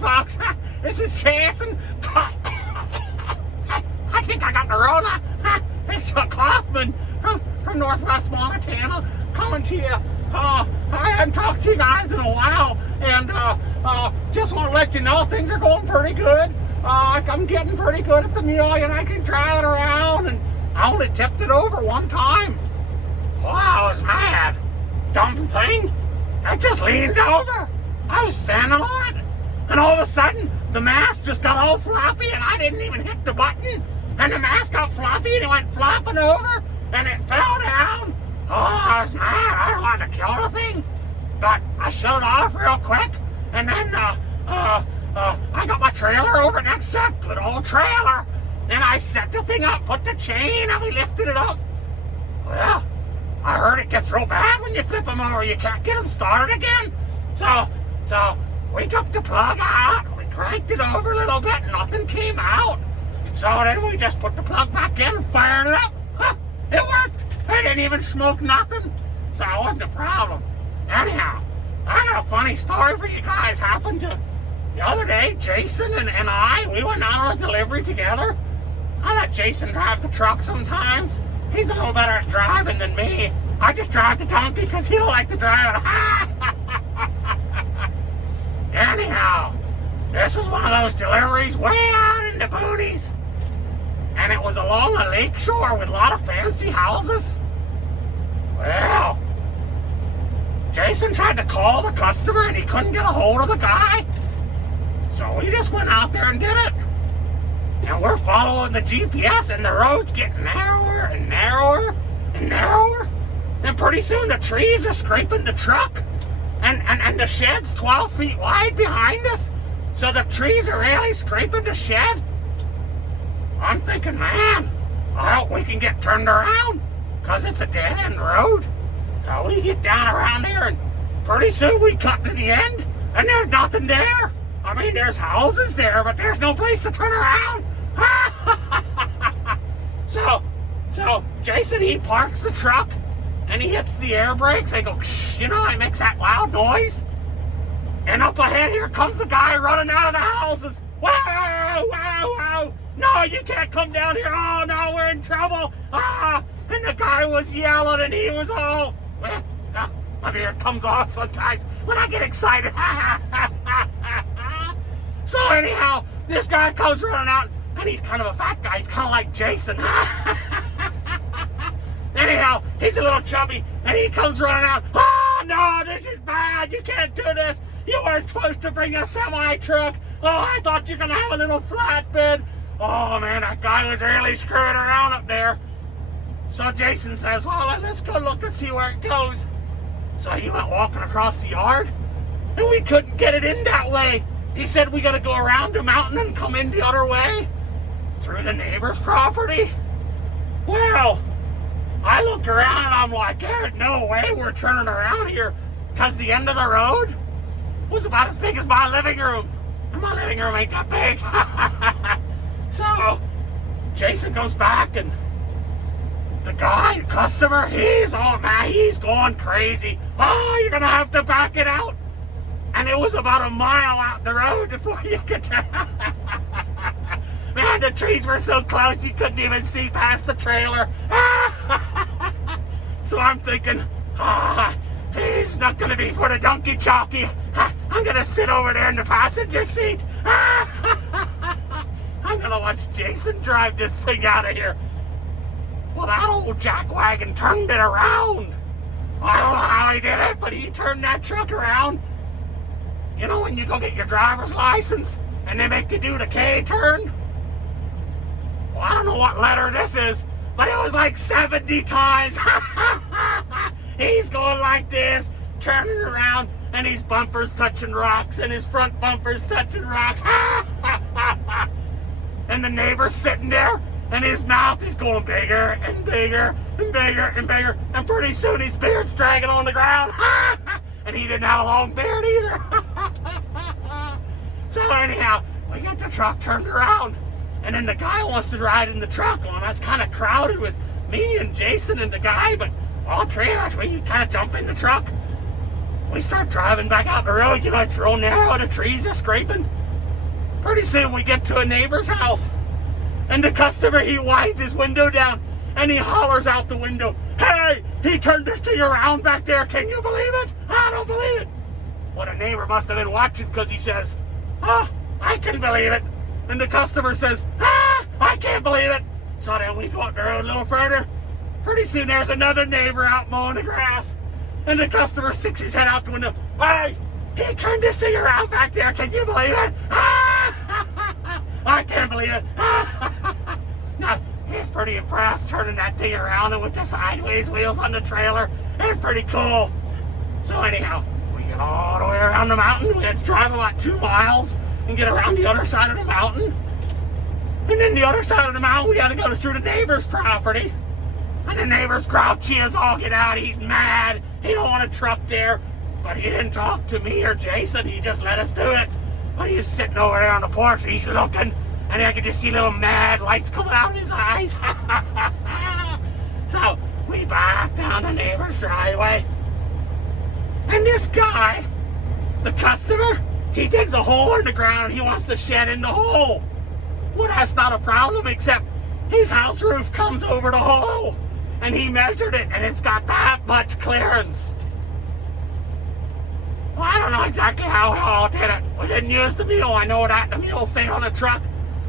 folks. This is Chayson. I think I got the Rona. It's a Kaufman from Northwest Montana coming to you. I haven't talked to you guys in a while, and just want to let you know things are going pretty good. I'm getting pretty good at the mule, and I can drive it around, and I only tipped it over one time. Wow, I was mad. Dumb thing. I just leaned over. I was standing on it, and all of a sudden, the mast just got all floppy, and I didn't even hit the button, and the mast got floppy, and it went flopping over, and it fell down. Oh, I was mad. I wanted to kill the thing, but I shut it off real quick, and then I got my trailer over next to it, good old trailer, and I set the thing up, put the chain, and we lifted it up. Well, I heard it gets real bad when you flip them over. You can't get them started again. So we took the plug out, we cranked it over a little bit, and nothing came out. So then we just put the plug back in and fired it up. Huh, it worked. I didn't even smoke nothing. So it wasn't a problem. Anyhow, I got a funny story for you guys. Happened to the other day. Chayson and I, we went out on a delivery together. I let Chayson drive the truck sometimes. He's a little better at driving than me. I just drive the donkey because he don't like to drive it. Anyhow, this was one of those deliveries way out in the boonies. And it was along a lake shore with a lot of fancy houses. Well, Chayson tried to call the customer and he couldn't get a hold of the guy. So we just went out there and did it. And we're following the GPS, and the road's getting narrower and narrower and narrower. And pretty soon the trees are scraping the truck. And the shed's 12 feet wide behind us. So the trees are really scraping the shed. I'm thinking, man, I hope we can get turned around, because it's a dead-end road. So we get down around there, and pretty soon we cut to the end, and there's nothing there. I mean, there's houses there, but there's no place to turn around. So Chayson, he parks the truck, and he hits the air brakes. I go, shh, it makes that loud noise. And up ahead, here comes a guy running out of the houses. Wow, wow, wow. No, you can't come down here. Oh, no, we're in trouble. And the guy was yelling, and he was all, well, my beard comes off sometimes when I get excited. So anyhow, this guy comes running out, and he's kind of a fat guy. He's kind of like Chayson. Anyhow, he's a little chubby, and he comes running out. Oh, no, this is bad. You can't do this. You weren't supposed to bring a semi-truck. Oh, I thought you were going to have a little flatbed. Oh, man, that guy was really screwing around up there. So Chayson says, well, let's go look and see where it goes. So he went walking across the yard, and we couldn't get it in that way. He said we got to go around the mountain and come in the other way through the neighbor's property. Well, I look around and I'm like, there's no way we're turning around here, because the end of the road was about as big as my living room. And my living room ain't that big. So Chayson goes back, and the guy, customer, he's going crazy. Oh, you're going to have to back it out. And it was about a mile out the road before you could tell. Man, the trees were so close you couldn't even see past the trailer. So I'm thinking, he's not going to be for the donkey jockey. I'm going to sit over there in the passenger seat. I'm going to watch Chayson drive this thing out of here. Well, that old jackwagon turned it around. I don't know how he did it, but he turned that truck around. You know when you go get your driver's license and they make you do the K-turn? Well, I don't know what letter this is, but it was like 70 times. He's going like this, turning around, and his bumper's touching rocks, and his front bumper's touching rocks. And the neighbor's sitting there, and his mouth is going bigger and bigger and bigger and bigger, and pretty soon his beard's dragging on the ground. And he didn't have a long beard either. So anyhow, we get the truck turned around, and then the guy wants to ride in the truck. Well, that's kind of crowded with me and Chayson and the guy, but all three of us, we kind of jump in the truck. We start driving back out the road. It's real narrow, the trees are scraping. Pretty soon we get to a neighbor's house, and the customer, he winds his window down, and he hollers out the window, "Hey, he turned this thing around back there. Can you believe it? I don't believe it." Well, the neighbor must have been watching, because he says, "Oh, I can believe it." And the customer says, "I can't believe it." So then we go up the road a little further. Pretty soon there's another neighbor out mowing the grass, and the customer sticks his head out the window. "Hey, he turned this thing around back there. Can you believe it? I can't believe it." Now, he's pretty impressed turning that thing around, and with the sideways wheels on the trailer. It's pretty cool. So anyhow, we get all the way around the mountain. We had to drive about 2 miles and get around the other side of the mountain. And then the other side of the mountain, we had to go through the neighbor's property. And the neighbor's grouchy as all get out. He's mad. He don't want a truck there. But he didn't talk to me or Chayson. He just let us do it. But he's sitting over there on the porch. He's looking. And I could just see little mad lights coming out of his eyes. So we back down the neighbor's driveway. And this guy, the customer, he digs a hole in the ground. He wants to shed in the hole. Well, that's not a problem, except his house roof comes over the hole. And he measured it, and it's got that much clearance. Well, I don't know exactly how we all did it. We didn't use the mule. I know that. The mule stayed on the truck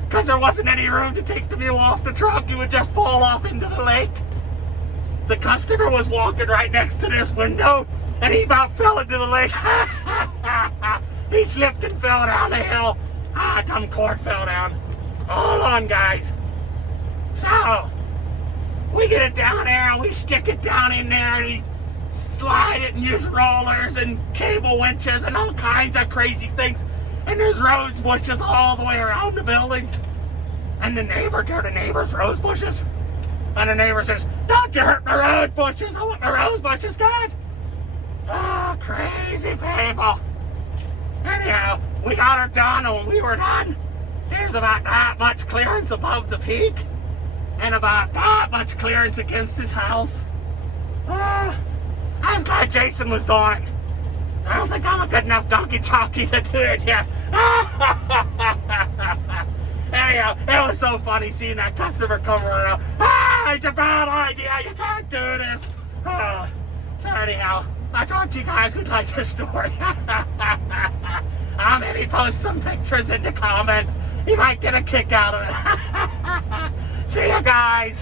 because there wasn't any room to take the mule off the truck. It would just fall off into the lake. The customer was walking right next to this window, and he about fell into the lake. He slipped and fell down the hill. Dumb cord fell down. Hold on, guys. So, we get it down there, and we stick it down in there, and we slide it and use rollers and cable winches and all kinds of crazy things. And there's rose bushes all the way around the building. And the neighbor's rose bushes. And the neighbor says, "Don't you hurt my rose bushes. I want my rose bushes, God." Oh, crazy people. Anyhow, we got her done, and when we were done, there's about that much clearance above the peak, and about that much clearance against his house. I was glad Chayson was doing it. I don't think I'm a good enough donkey jockey to do it yet. Anyhow, it was so funny seeing that customer come around. It's a bad idea. You can't do this. So anyhow, I thought you guys would like this story. Maybe post some pictures in the comments. You might get a kick out of it. See you guys.